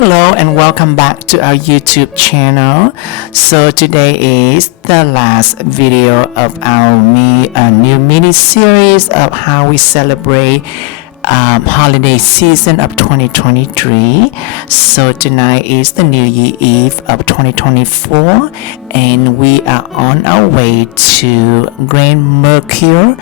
Hello and welcome back to our YouTube channel. So today is the last video of our new mini series of how we celebrate holiday season of 2023. So tonight is the New Year Eve of 2024 and we are on our way to Grand Mercure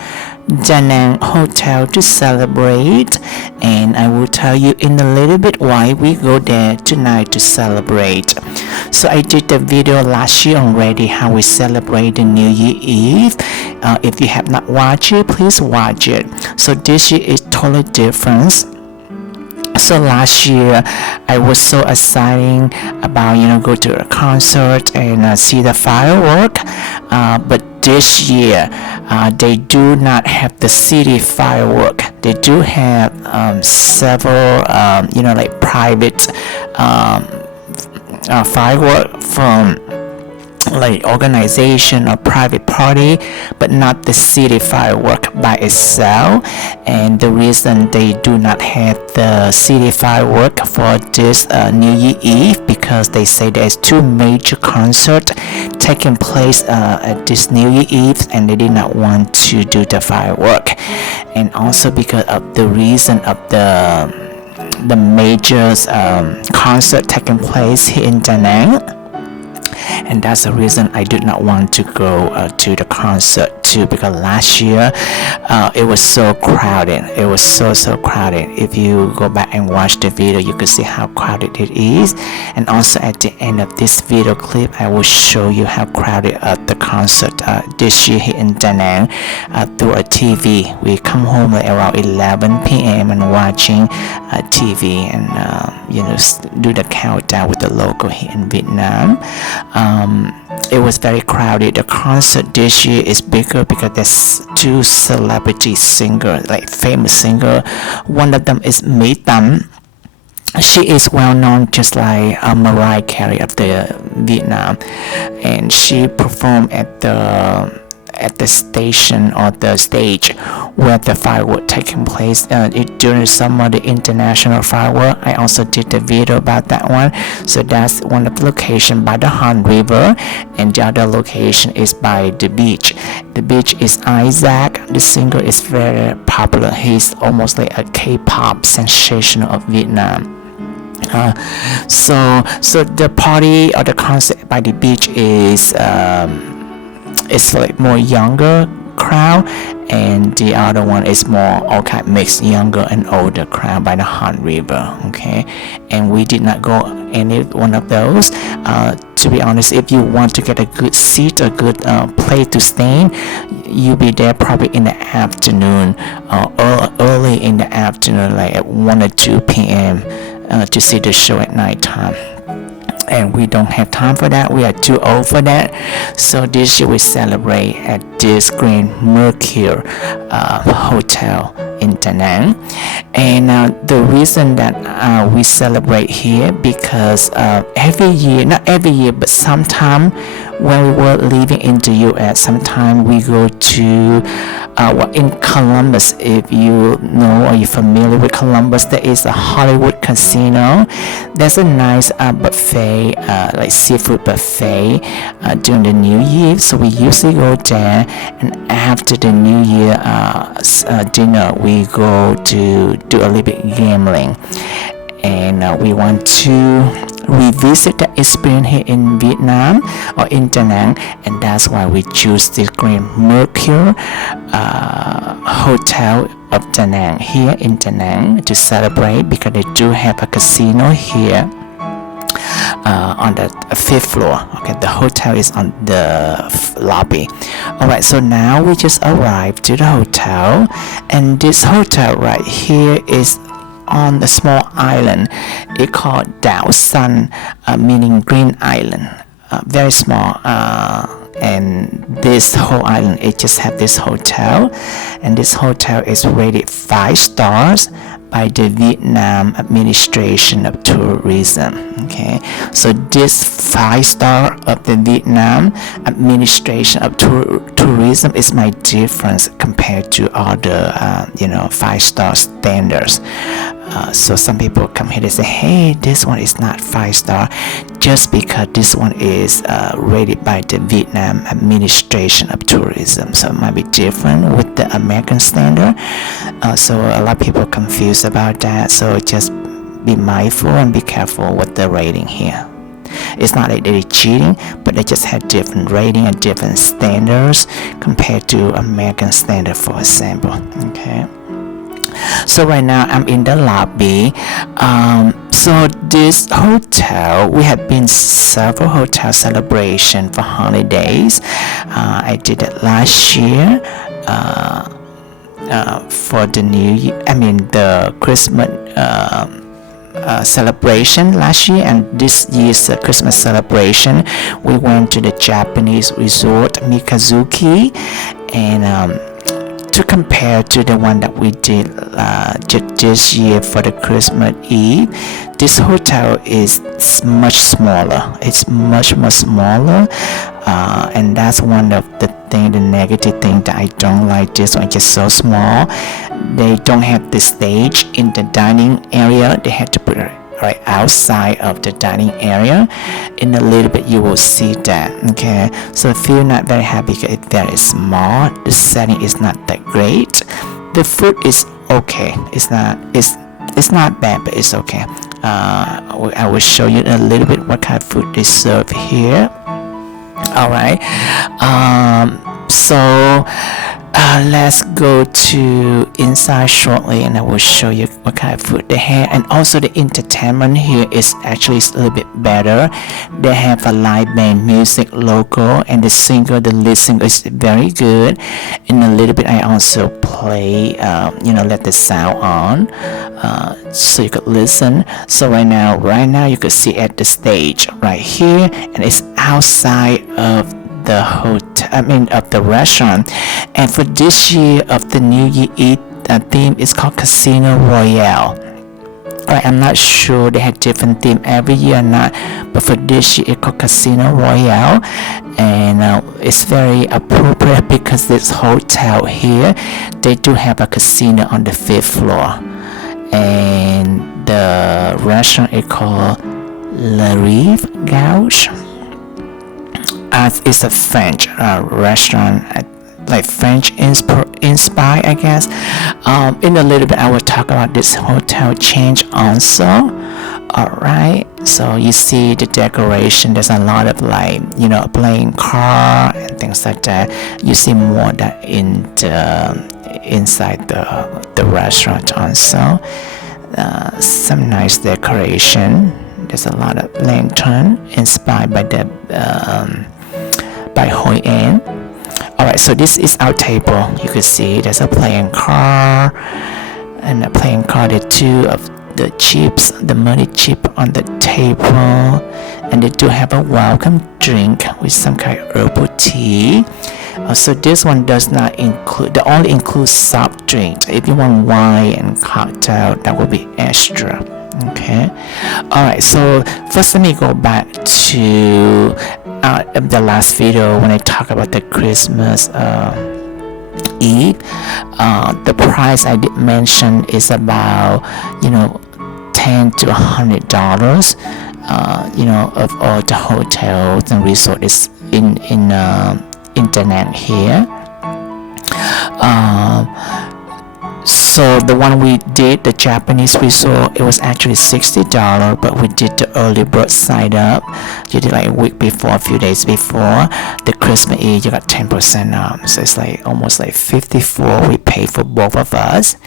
Da Nang Hotel to celebrate, and I will tell you in a little bit why we go there tonight to celebrate. So I did the video last year already how we celebrate the New Year Eve. If you have not watched it, please watch it. So this year is totally different. So last year I was so excited about go to a concert and see the firework, but this year they do not have the city firework. They do have several like private firework from like organization or private party, but not the city firework by itself. And the reason they do not have the city firework for this New Year Eve because they say there's two major concerts taking place at this New Year Eve and they did not want to do the firework, and also because of the reason of the major concert taking place here in Da Nang. And that's the reason I did not want to go to the concert too, because last year it was so crowded. It was so crowded. If you go back and watch the video, you can see how crowded it is. And also at the end of this video clip, I will show you how crowded the concert this year here in Da Nang through a TV. We come home like around 11 p.m. and watching TV and do the countdown with the logo here in Vietnam. It was very crowded. The concert this year is bigger because there's two celebrity singers, like famous singer. One of them is My Tam. She is well known just like Mariah Carey of the Vietnam, and she performed at the station or the stage where the firework taking place during some of the international firework. I also did the video about that one. So that's one of the location by the Han River, and the other location is by the beach. The beach is Isaac. The singer is very popular. He's almost like a K-pop sensation of Vietnam. So the party or the concert by the beach is it's like more younger crowd, and the other one is more mixed younger and older crowd by the Han River. Okay, and we did not go any one of those. To be honest, if you want to get a good seat, a good place to stay, you'll be there probably in the afternoon or early in the afternoon, like at 1 or 2 p.m. To see the show at night time. And we don't have time for that. We are too old for that. So this year we celebrate at this Grand Mercure Hotel in Da Nang. And the reason that we celebrate here because every year, not every year, but sometime when we were living in the US, sometime we go to in Columbus. If you know or you're familiar with Columbus, there is a Hollywood casino. There's a nice buffet, like seafood buffet during the New Year. So we usually go there, and after the New Year dinner, we go to do a little bit gambling, and we want to revisit the experience here in Vietnam or in Da Nang, and that's why we choose this Grand Mercure Hotel of Da Nang here in Da Nang to celebrate, because they do have a casino here on the 5th floor. Okay, the hotel is on the lobby. Alright, so now we just arrived to the hotel, and this hotel right here is on the small island. It called Dao San, meaning green island. Very small, and this whole island, it just have this hotel, and this hotel is rated 5 stars by the Vietnam Administration of Tourism. Okay, so this 5-star of the Vietnam Administration of Tourism is my difference compared to other 5-star standards. So some people come here, they say, hey, this one is not 5-star, just because this one is rated by the Vietnam Administration of Tourism. So it might be different with the American standard. So a lot of people are confused about that. So just be mindful and be careful with the rating here. It's not like they're cheating, but they just have different rating and different standards compared to American standard, for example. Okay. So right now I'm in the lobby. So this hotel, we have been several hotel celebration for holidays. I did it last year for the New Year. I mean the Christmas celebration last year, and this year's Christmas celebration we went to the Japanese resort Mikazuki, and to compare to the one that we did this year for the Christmas Eve, this hotel is much smaller. It's much more smaller, and that's one of the negative thing that I don't like. This one just so small. They don't have the stage in the dining area. They had to put it right outside of the dining area. In a little bit you will see that. Okay, so if you're not very happy because it's very small, the setting is not that great. The food is okay. It's not bad, but it's okay. I will show you a little bit what kind of food they serve here. Alright, so let's go to inside shortly, and I will show you what kind of food they have. And also the entertainment here is actually a little bit better. They have a live band music logo, and the lead singer is very good. In a little bit I also play let the sound on so you could listen. So right now you could see at the stage right here, and it's outside of the hotel, of the restaurant. And for this year of the New Year Eve theme is called Casino Royale. Alright, I'm not sure they have different theme every year or not, but for this year it's called Casino Royale, and it's very appropriate because this hotel here, they do have a casino on the 5th floor, and the restaurant is called Le Rive Gauche. It's a French restaurant, like French inspired, I guess. In a little bit I will talk about this hotel change also. Alright, so you see the decoration, there's a lot of playing car and things like that. You see more that in the inside the restaurant also. Some nice decoration. There's a lot of lantern inspired by the by Hoi An. Alright, so this is our table. You can see there's a playing car, and a playing car, the two of the chips, the money chip on the table, and they do have a welcome drink with some kind of herbal tea. So this one does not include, they only include soft drinks. If you want wine and cocktail, that will be extra. Okay. Alright, so first let me go back to the last video when I talk about the Christmas Eve. The price I did mention is about $10 to $100 of all the hotels and resorts in internet here. So the one we did, the Japanese resort, it was actually $60, but we did the early bird sign up. You did like a week before, a few days before the Christmas Eve, you got 10% off. So it's like almost like $54 we paid for both of us.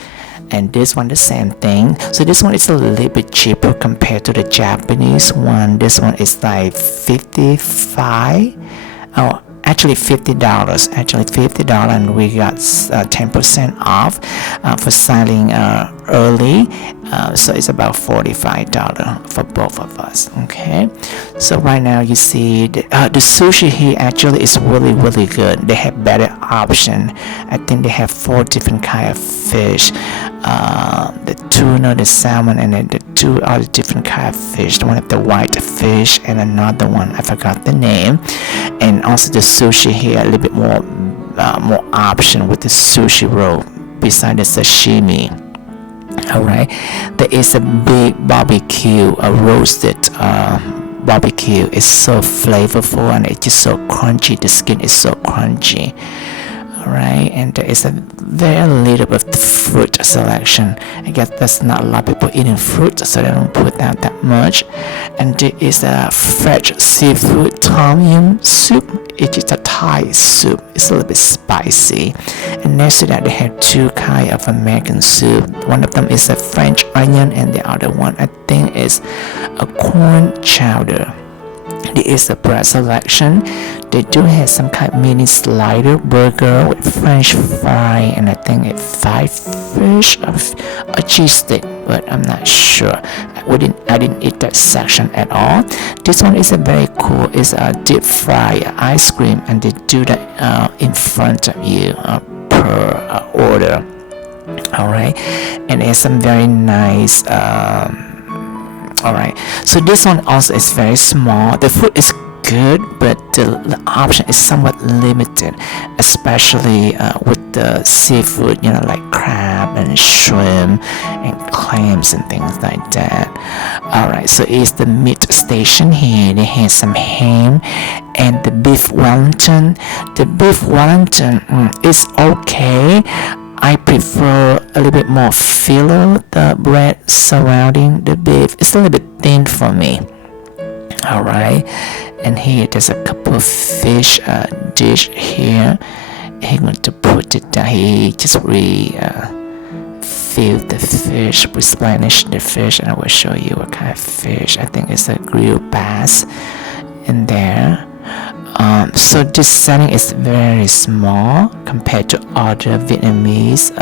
And this one the same thing. So this one is a little bit cheaper compared to the Japanese one. This one is like $55. Oh, actually $50, and we got 10% off for signing early, so it's about $45 for both of us. Okay, so right now you see the sushi here actually is really good. They have better option. I think they have 4 different kind of fish, the tuna, the salmon, and then the 2 other different kind of fish. The one of the white fish and another one, I forgot the name. And also the sushi here a little bit more option with the sushi roll beside the sashimi. Alright, there is a big barbecue, a roasted barbecue. It's so flavorful and it's just so crunchy. The skin is so crunchy. Alright, and there is a very little bit of fruit selection. I guess there's not a lot of people eating fruit, so they don't put down that much. And there is a fresh seafood tom yum soup. It is a Thai soup. It's a little bit spicy. And next to that, they have two kinds of American soup. One of them is a French onion, and the other one I think is a corn chowder. There is a bread selection. They do have some kind of mini slider burger with French fry, and I think it's 5 fish of a cheese stick, but I'm not sure. I didn't eat that section at all. This one is a very cool. It's a deep fry ice cream, and they do that in front of you per order. Alright, and there's some very nice alright, so this one also is very small. The food is good, but the option is somewhat limited, especially with the seafood, like crab and shrimp and clams and things like that. Alright, so it's the meat station here. They have some ham and the beef Wellington. The beef Wellington is okay. I prefer a little bit more filler, the bread surrounding the beef. It's a little bit thin for me. Alright, and here there's a couple of fish dish here. He's going to put it down. He just filled the fish, replenish the fish, and I will show you what kind of fish. I think it's a grilled bass in there. So this setting is very small compared to other Vietnamese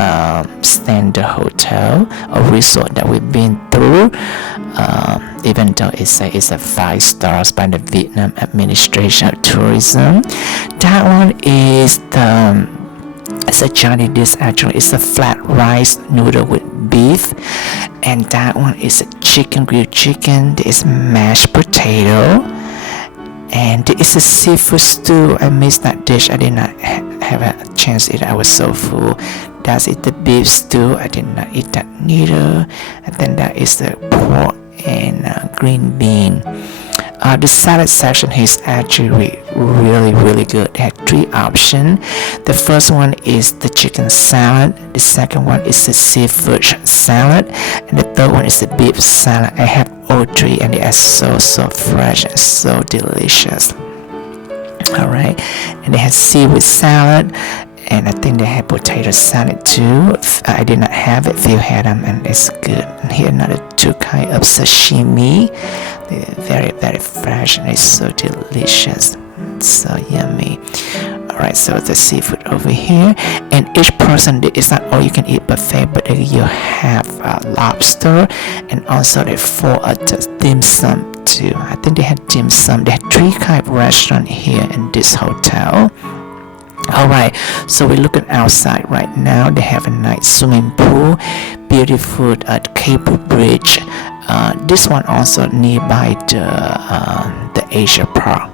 standard hotel or resort that we've been through, even though it's a 5 stars by the Vietnam Administration of Tourism. That one is it's a Johnny dish. Actually, it's a flat rice noodle with beef, and that one is a grilled chicken. There is mashed potato. And there is a seafood stew. I missed that dish. I did not have a chance to eat it. I was so full. That's it, the beef stew. I did not eat that neither. And then that is the pork and green bean. The salad section is actually really good. They had 3 options. The first one is the chicken salad. The second one is the seafood salad, and the third one is the beef salad. I have all 3, and they are so fresh and so delicious. Alright, and they had seaweed salad, and I think they had potato salad too. I did not have it. Phil had them, and it's good. And here another 2 kinds of sashimi. They're very fresh, and it's so delicious, so yummy. Alright, so the seafood over here, and each person, it's not all you can eat buffet, but you have lobster, and also they 4 dim sum too. I think they had dim sum. They had 3 kind of restaurant here in this hotel. Alright, so we're looking outside right now. They have a nice swimming pool, beautiful cable bridge. This one also nearby the Asia Park.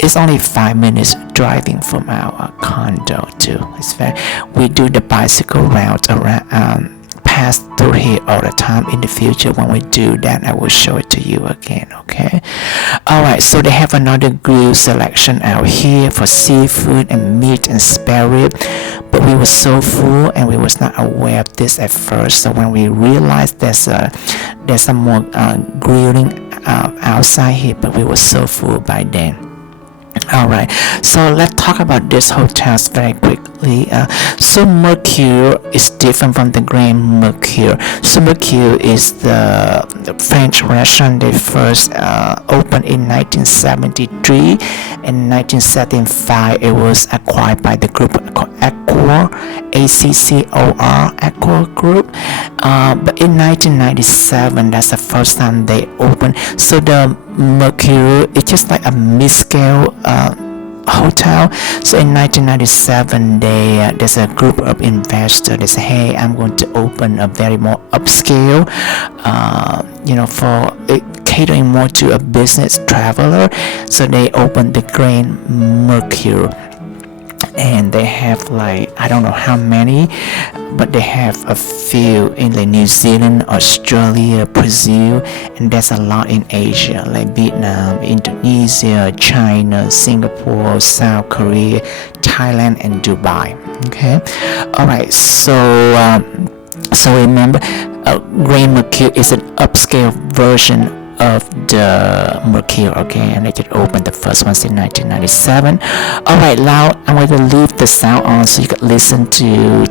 It's only 5 minutes driving from our condo too. We do the bicycle route around, pass through here all the time. In the future, when we do that, I will show it to you again. Okay. Alright, so they have another grill selection out here for seafood and meat and spare rib, but we were so full and we was not aware of this at first. So when we realized there's some more grilling outside here, but we were so full by then. Alright, so let's talk about this hotels very quickly. So Mercure is different from the Grand Mercure. So Mercure is the French restaurant. They first opened in 1973. In 1975, it was acquired by the group called Accor, A-C-C-O-R, Accor Group. But in 1997, that's the first time they opened. So the Mercure, it's just like a mid-scale hotel. So in 1997, there's a group of investors. They say, hey, I'm going to open a very more upscale, for catering more to a business traveler. So they opened the Grand Mercure. and they have like I don't know how many, but they have a few in like New Zealand, Australia, Brazil, and there's a lot in Asia like Vietnam, Indonesia, China, Singapore, South Korea, Thailand, and Dubai. Okay, all right. So remember, Grand Mercure is an upscale version of the Mercure. Okay, and I just opened the first one in 1997. All right, now I'm going to leave the sound on so you can listen to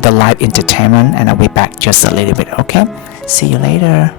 the live entertainment, and I'll be back just a little bit. Okay, see you later.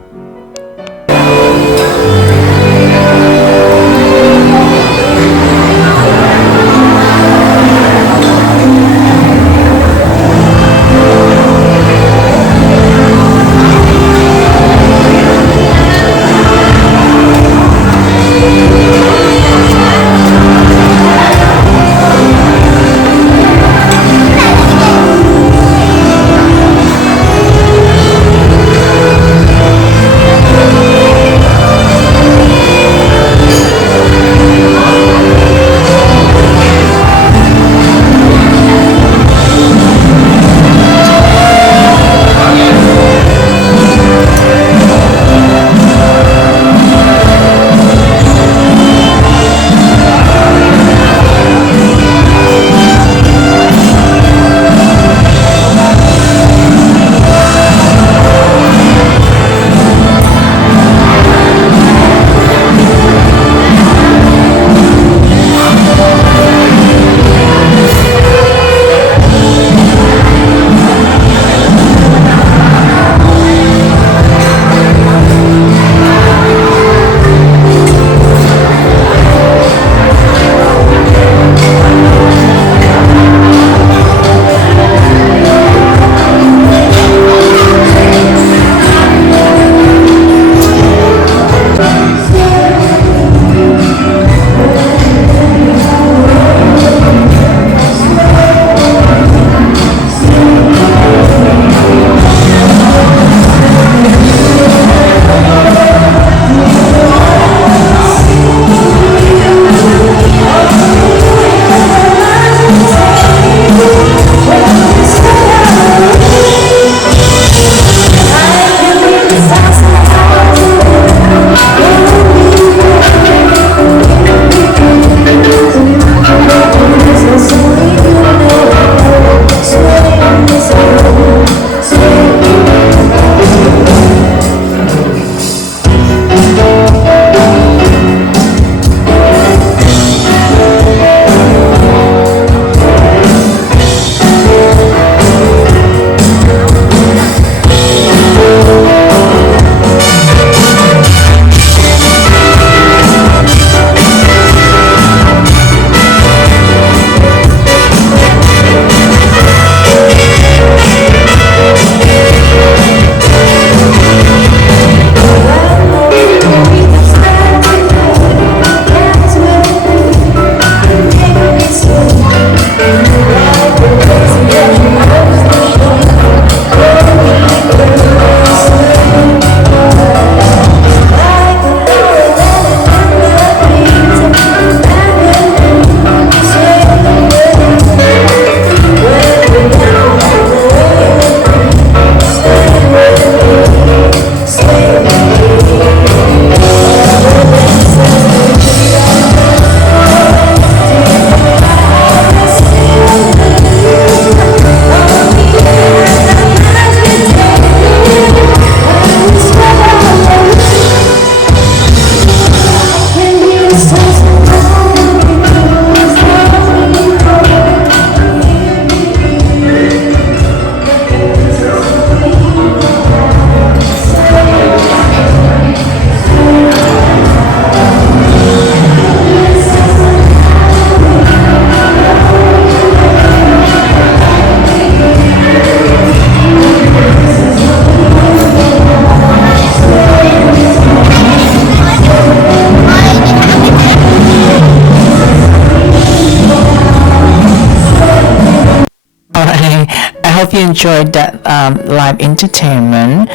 hope you enjoyed that live entertainment.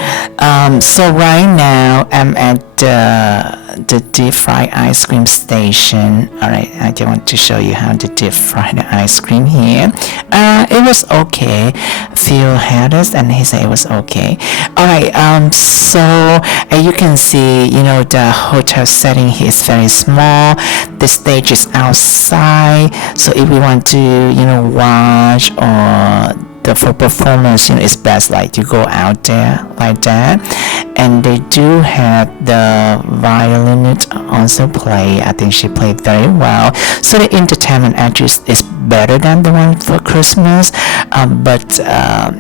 So right now I'm at the deep fried ice cream station. Alright, I just want to show you how to deep fry the ice cream here. It was okay. Phil had it and he said it was okay. Alright, so as you can see, you know, the hotel setting here is very small. The stage is outside, so if we want to, you know, watch or for performance, you know, it's best like to go out there like that. And they do have the violinist also play. I think she played very well. So the entertainment actually is better than the one for Christmas, but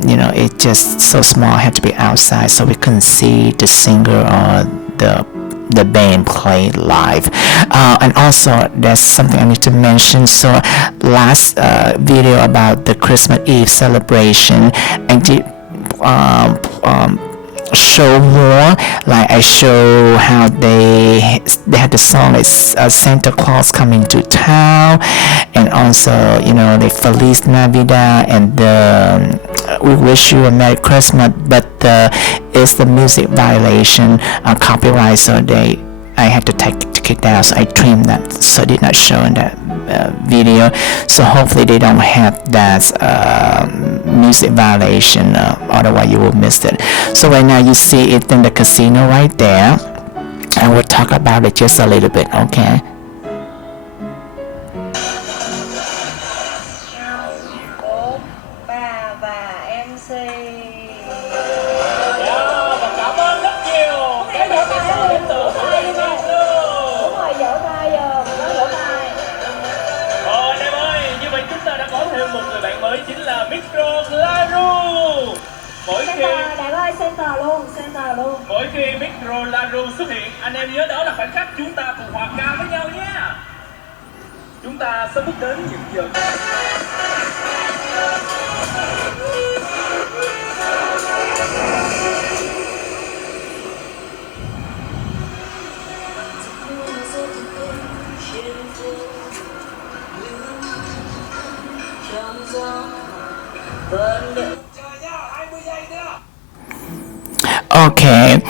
you know, it's just so small. Had to be outside so we couldn't see the singer or the band play live. And also there's something I need to mention. So last video about the Christmas Eve celebration, I did show more, like I show how they had the song like Santa Claus coming to town, and also, you know, the Feliz Navidad and the we wish you a Merry Christmas, but it's the music violation, copyright, so I had to take it down, so I trimmed that, so I did not show in that video. So hopefully they don't have that music violation, otherwise you will miss it. So right now you see it in the casino right there, and we'll talk about it just a little bit, okay? Mỗi khi Micro Laru xuất hiện, anh em nhớ đó là khoảnh khắc chúng ta cùng hòa ca với nhau nhé. Chúng ta sẽ bước đến những giờ Okay,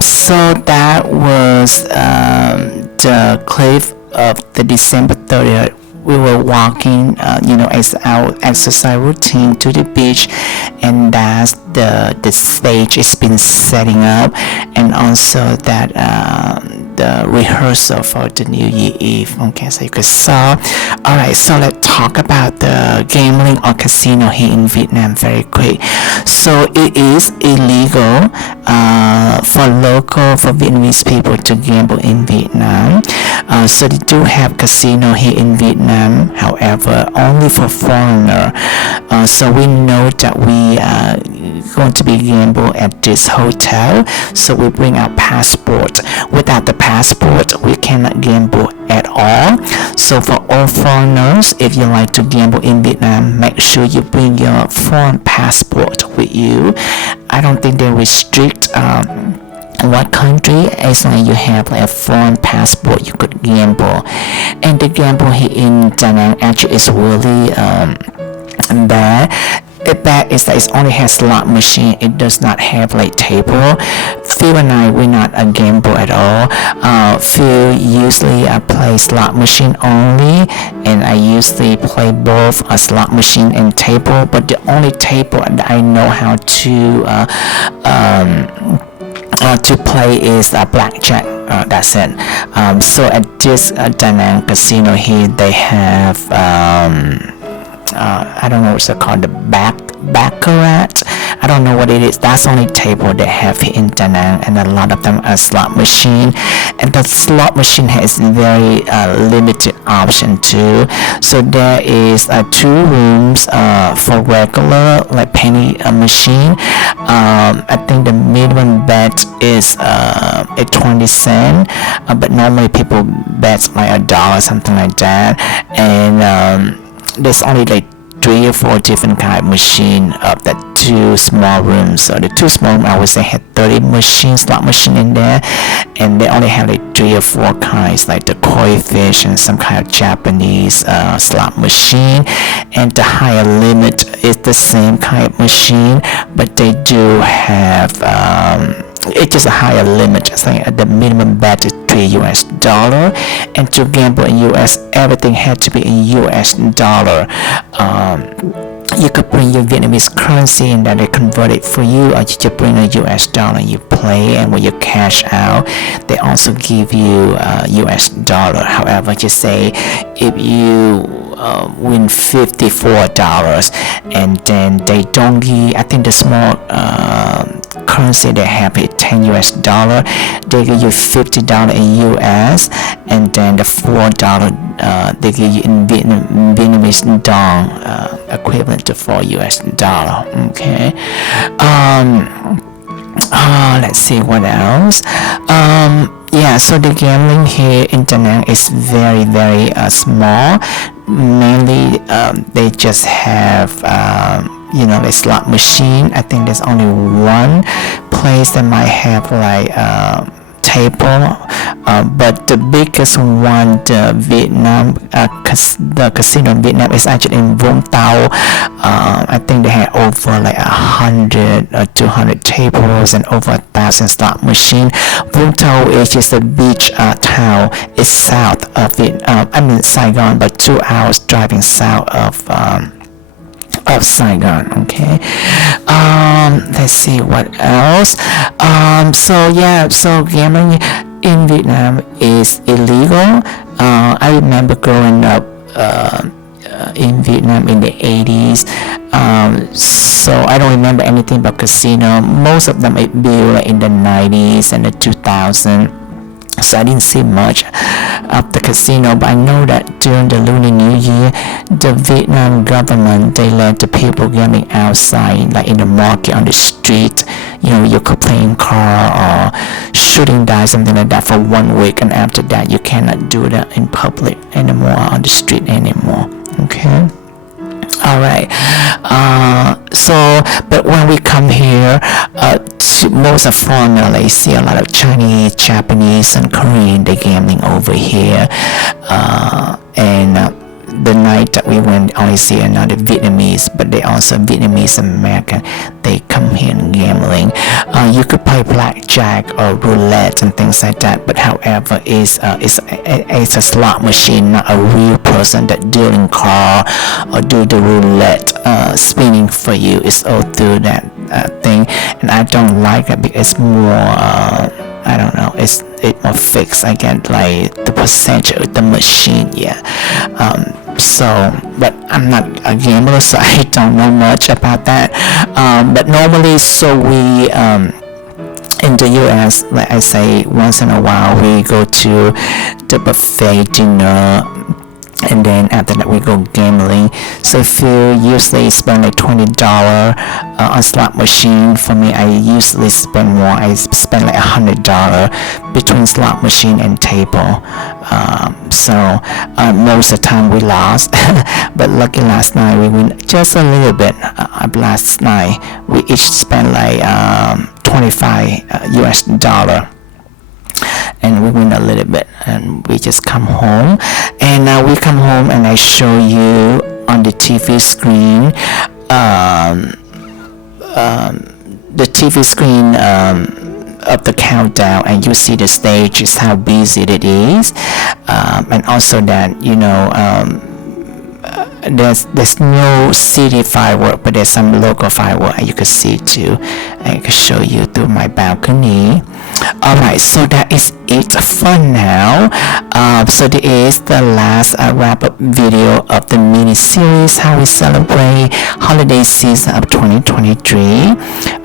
so that was the clip of the December 30th. We were walking, you know, as our exercise routine to the beach, and that's the stage is been setting up, and also that the rehearsal for the New Year Eve. Okay, so you could saw. All right, so let's talk about the gambling or casino here in Vietnam very quick. So it is illegal for Vietnamese people to gamble in Vietnam. So they do have casino here in Vietnam, however only for foreigner. So we know that we are going to be gamble at this hotel, so we bring our passport. Without the passport we cannot gamble at all. So for all foreigners, if you like to gamble in Vietnam, make sure you bring your foreign passport with you. I don't think they restrict what country, as long as you have a foreign passport you could gamble. And the gamble here in Da Nang actually is really bad. The bad is that it only has slot machine, it does not have like table. Phil and I, we're not a gamble at all. Phil usually play slot machine only, and I usually play both a slot machine and table, but the only table that I know how to play is blackjack. That's it. So at this Da Nang casino here, they have I don't know what's it called, the baccarat. I don't know what it is. That's only table they have here in Da Nang, and a lot of them are slot machine. And the slot machine has very limited option too. So there is 2 rooms for regular like penny machine. I think the minimum bet is at 20 cents, but normally people bet like $1, something like that. And there's only like 3 or 4 different kind of machine of the 2 small rooms. So the 2 small rooms, I would say, had 30 machines, slot machine in there, and they only have like 3 or 4 kinds, like the koi fish and some kind of Japanese slot machine. And the higher limit is the same kind of machine, but they do have it's just a higher limit. Just like the minimum bet is $3, and to gamble in US, everything had to be in US dollar. You could bring your Vietnamese currency and then they convert it for you, or you just bring a US dollar and you play, and when you cash out, they also give you US dollar. However, just say if you win $54 and then they don't give, I think the small currency they have is 10 US dollar, they give you $50 in US, and then the $4 they give you in Vietnamese dong, equivalent to 4 US dollar. Okay. Let's see what else. Yeah, so the gambling here in Da Nang is very, very small. Mainly they just have a slot machine. I think there's only one place that might have like table, but the biggest one, the Vietnam the casino in Vietnam, is actually in Vũng Tàu. I think they had over like 100 or 200 tables and over 1,000 slot machine. Vũng Tàu is just a beach town. It's south of Saigon, but 2 hours driving south of Saigon. Okay. Let's see what else. So gambling in Vietnam is illegal. I remember growing up in Vietnam in the 80s, so I don't remember anything about casino. Most of them it built in the 90s and the 2000s. So I didn't see much of the casino, but I know that during the Lunar New Year, the Vietnam government, they let the people gambling outside, like in the market, on the street. You could play in car or shooting dice, something like that, for 1 week, and after that you cannot do that in public anymore, on the street anymore. Okay. Alright, but when we come here, most of foreigners, they see a lot of Chinese, Japanese, and Korean, they gambling over here, and the night that we went, only see another Vietnamese, but they also Vietnamese American. They come here and gambling. You could play blackjack or roulette and things like that, but however, it's a slot machine, not a real person that dealing car or do the roulette spinning for you. It's all through that thing, and I don't like it because it's more I don't know, it's more fixed. I get like the percentage of the machine. But I'm not a gambler, so I don't know much about that. But normally, so we in the US, like I say, once in a while we go to the buffet dinner, and then after that we go gambling. So if you usually spend like $20 on slot machine, for me I usually spend more. I spend like $100 between slot machine and table. Most of the time we lost, but lucky last night we win just a little bit. Last night we each spent like 25 US dollar, and we win a little bit, and we just come home. And we come home and I show you on the TV screen, the TV screen of the countdown, and you see the stage is how busy it is, and also that there's no city firework, but there's some local firework you can see too. I can show you through my balcony. Alright, so that is it for now. So this is the last wrap-up video of the mini-series, how we celebrate holiday season of 2023.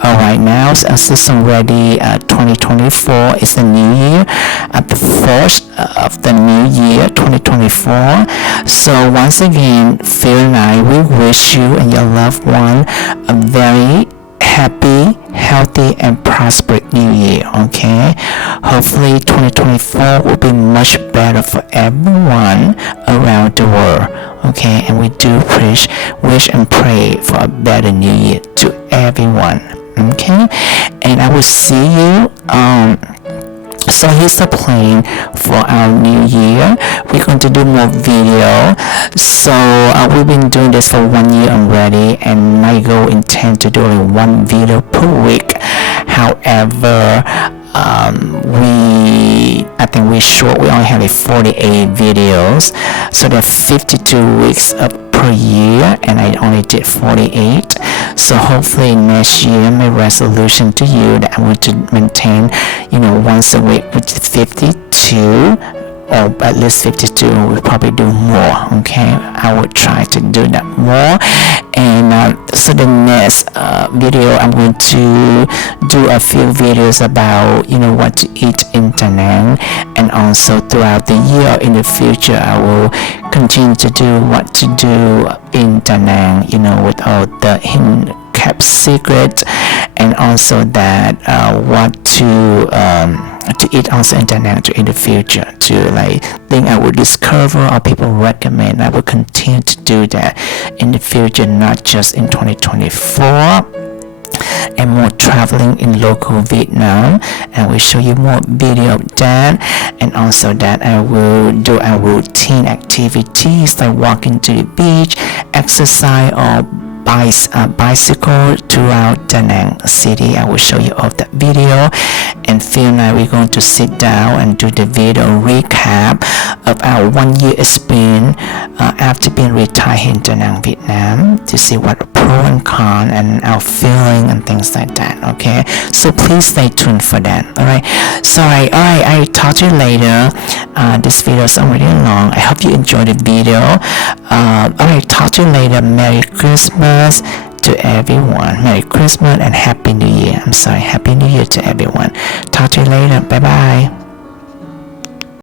Alright, now since already 2024 is the new year, at the first of the new year 2024. So once again, Phil and I, we wish you and your loved one a very happy healthy and prosperous new year. Okay, hopefully 2024 will be much better for everyone around the world. Okay, and we do wish and pray for a better new year to everyone. Okay, and I will see you. So here's the plan for our new year. We're going to do more video. So we've been doing this for 1 year already, and my goal intend to do only 1 video per week. However, I think we're short. We only have 48 videos, so there are 52 weeks per year, and I only did 48. So hopefully next year, my resolution to you that I want to maintain, once a week, which is 52, or at least 52. We'll probably do more. Okay, I will try to do that more. And so the next video, I'm going to do a few videos about what to eat in Da Nang, and also throughout the year in the future I will continue to do what to do in Da Nang, with all the hidden kept secret, and also that what to eat also in Da Nang in the future, to thing I would discover or people recommend. I will continue to do that in the future, not just in 2024. And more traveling in local Vietnam, and we'll show you more video of that. And also that I will do a routine activities like walking to the beach, exercise, or bicycle throughout Da Nang city. I will show you all that video. And Phil and I, we're going to sit down and do the video recap of our 1 year experience after being retired in Da Nang, Vietnam, to see what pro and con and our feeling and things like that. Okay, so please stay tuned for that. Alright, so I talk to you later. This video is already long. I hope you enjoyed the video. Alright, talk to you later. Merry Christmas to everyone. Merry Christmas and Happy New Year. I'm sorry, Happy New Year to everyone. Talk to you later. Bye bye.